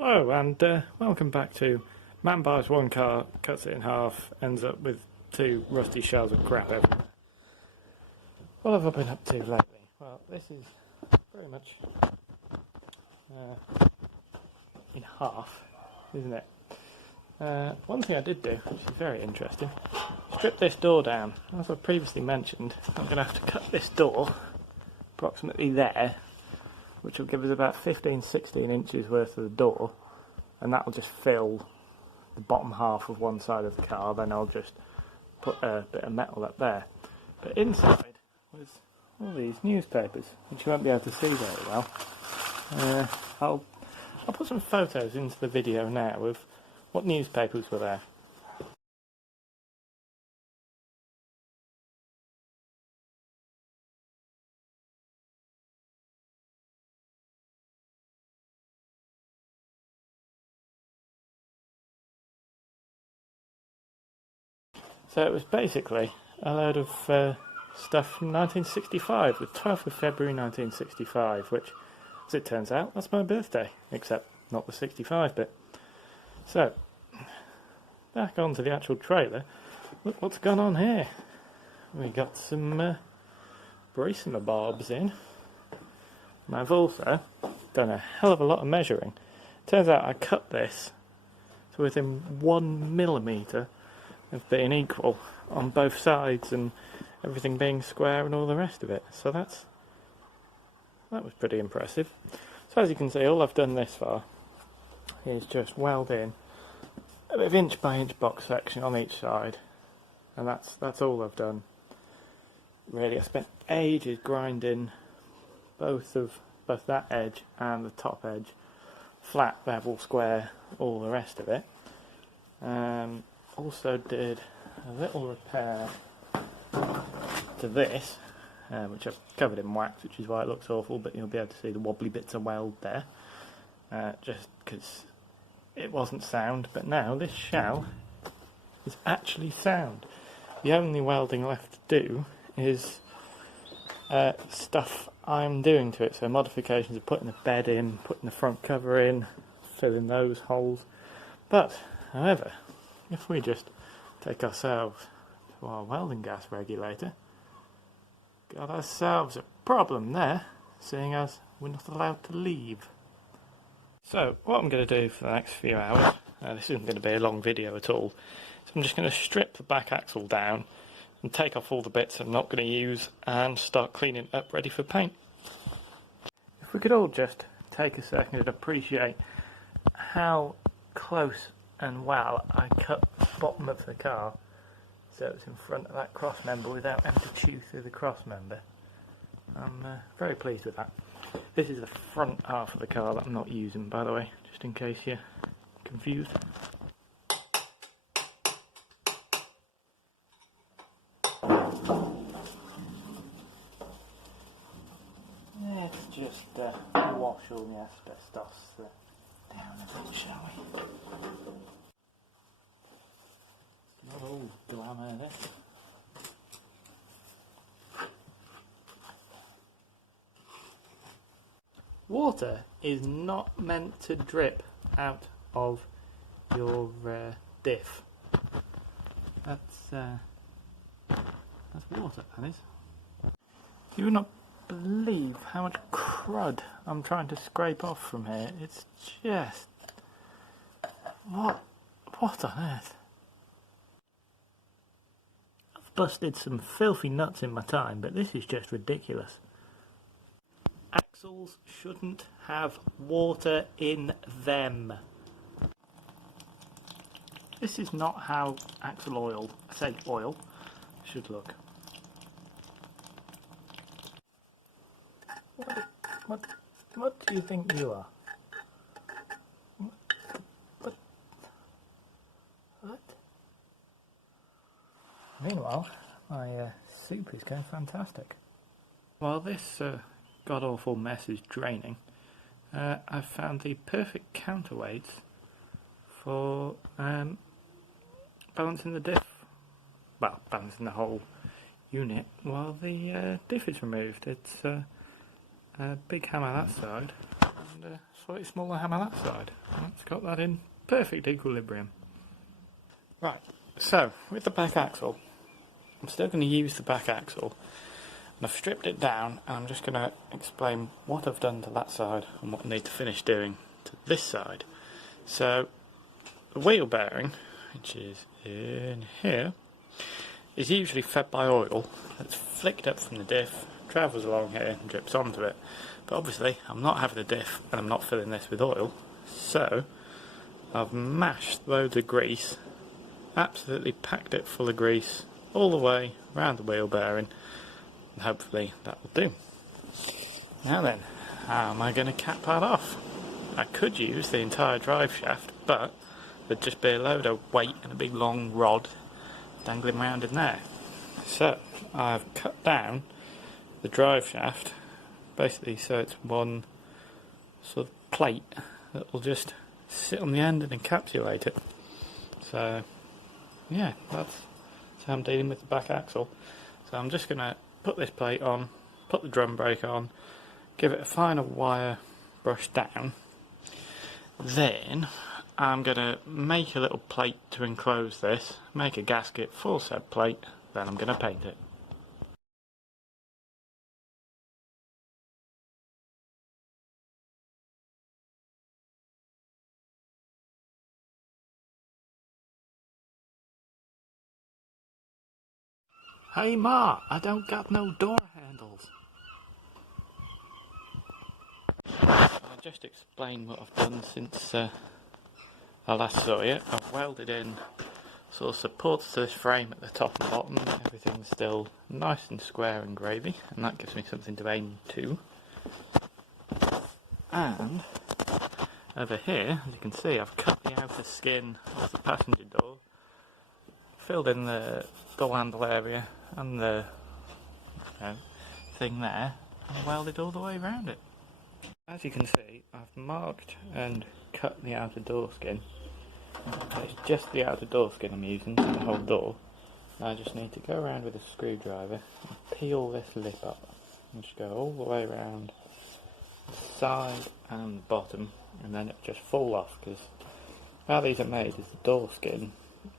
Hello and welcome back to Man Buys One Car, Cuts It in Half, ends up with two rusty shells of crap everywhere. What have I been up to lately? Well, this is very much in half, isn't it? One thing I did do, which is very interesting, strip this door down. As I previously mentioned, I'm going to have to cut this door approximately there, which will give us about 15-16 inches worth of the door, and that will just fill the bottom half of one side of the car. Then I'll just put a bit of metal up there. But inside was all these newspapers, which you won't be able to see very well. I'll put some photos into the video now of what newspapers were there. So it was basically a load of stuff from 1965, the 12th of February 1965, which, as it turns out, that's my birthday, except not the 65 bit. So, back onto the actual trailer. Look what's gone on here. We got some bracelet barbs in. And I've also done a hell of a lot of measuring. Turns out I cut this to within 1mm of being equal on both sides and everything being square and all the rest of it. So that was pretty impressive. So as you can see, all I've done this far is just weld in a bit of inch by inch box section on each side, and that's all I've done. Really, I spent ages grinding both that edge and the top edge flat, level, square, all the rest of it. Also did a little repair to this, which I've covered in wax, which is why it looks awful, but you'll be able to see the wobbly bits of weld there, just because it wasn't sound. But now this shell is actually sound. The only welding left to do is stuff I'm doing to it, so modifications of putting the bed in, putting the front cover in, filling those holes. But, however, if we just take ourselves to our welding gas regulator, got ourselves a problem there, seeing as we're not allowed to leave. So what I'm going to do for the next few hours, this isn't going to be a long video at all, so I'm just going to strip the back axle down and take off all the bits I'm not going to use and start cleaning up ready for paint. If we could all just take a second and appreciate how close and well I cut the bottom of the car so it's in front of that cross member without having to chew through the cross member. I'm very pleased with that. This is the front half of the car that I'm not using, by the way, just in case you're confused. Let's just wash all the asbestos down a bit, shall we? Not all glamour, this. Water is not meant to drip out of your diff. That's water, that is. You would not believe how much crud I'm trying to scrape off from here. It's just... What on earth? I've busted some filthy nuts in my time, but this is just ridiculous. Axles shouldn't have water in them. This is not how axle oil, I say oil, should look. What do you think you are? What? Meanwhile, my soup is going fantastic. While this god-awful mess is draining, I've found the perfect counterweights for balancing the diff, well, balancing the whole unit while the diff is removed. It's a big hammer that side and a slightly smaller hammer that side. That's got that in perfect equilibrium. Right, so with the back axle, I'm still going to use the back axle, and I've stripped it down, and I'm just going to explain what I've done to that side and what I need to finish doing to this side. So the wheel bearing, which is in here, is usually fed by oil that's flicked up from the diff, travels along here and drips onto it. But obviously I'm not having a diff and I'm not filling this with oil, so I've mashed loads of grease, absolutely packed it full of grease all the way around the wheel bearing, and hopefully that will do. Now then, how am I going to cap that off? I could use the entire drive shaft, but there'd just be a load of weight and a big long rod dangling around in there. So I've cut down the drive shaft basically so it's one sort of plate that will just sit on the end and encapsulate it. So yeah, that's how I'm dealing with the back axle. So I'm just going to put this plate on, put the drum brake on, give it a final wire brush down. Then I'm going to make a little plate to enclose this, make a gasket for said plate, then I'm going to paint it. Hey Ma, I don't got no door handles. I'll just explain what I've done since I last saw you. I've welded in sort of supports to this frame at the top and bottom. Everything's still nice and square and gravy, and that gives me something to aim to. And over here, as you can see, I've cut the outer skin off the passenger door, filled in the door handle area and the thing there, and welded all the way around it. As you can see, I've marked and cut the outer door skin. So it's just the outer door skin I'm using for the whole door. I just need to go around with a screwdriver and peel this lip up. And just go all the way around the side and bottom, and then it just fall off, because how these are made is the door skin,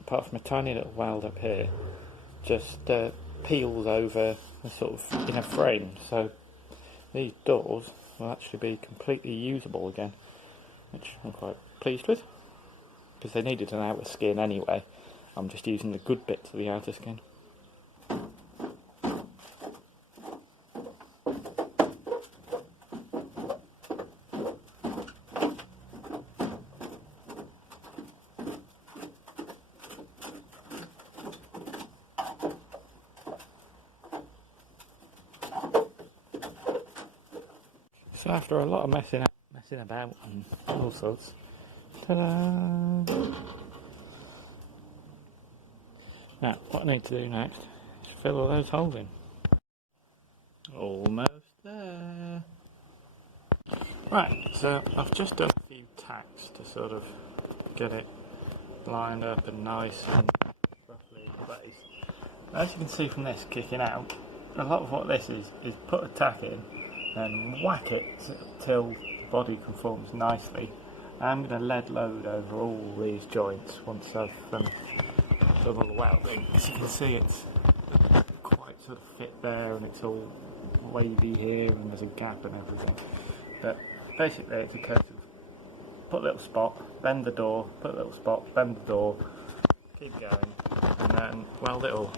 apart from a tiny little weld up here, just peels over the sort of inner frame. So these doors will actually be completely usable again, which I'm quite pleased with, because they needed an outer skin anyway. I'm just using the good bits of the outer skin. So after a lot of messing about and all sorts, ta-da! Now, what I need to do next is fill all those holes in. Almost there. Right, so I've just done a few tacks to sort of get it lined up and nice and roughly in place. As you can see from this kicking out, a lot of what this is put a tack in and whack it till the body conforms nicely. I'm going to lead load over all these joints once I've done all the welding. As you can see, it's quite sort of fit there, and it's all wavy here, and there's a gap and everything. But basically it's a case of put a little spot, bend the door, put a little spot, bend the door, keep going, and then weld it all.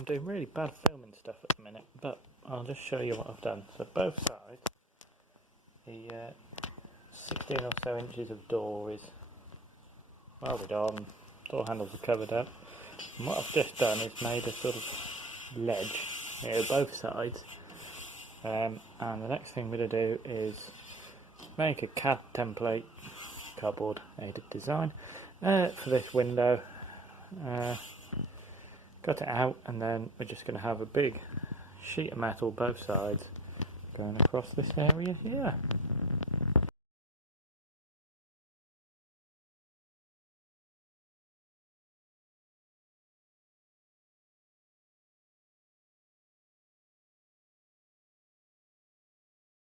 I'm doing really bad filming stuff at the minute, but I'll just show you what I've done. So both sides, the 16 or so inches of door is welded on, door handles are covered up, and what I've just done is made a sort of ledge here both sides, and the next thing I'm going to do is make a CAD template, cardboard aided design, for this window. Cut it out, and then we're just going to have a big sheet of metal both sides going across this area here.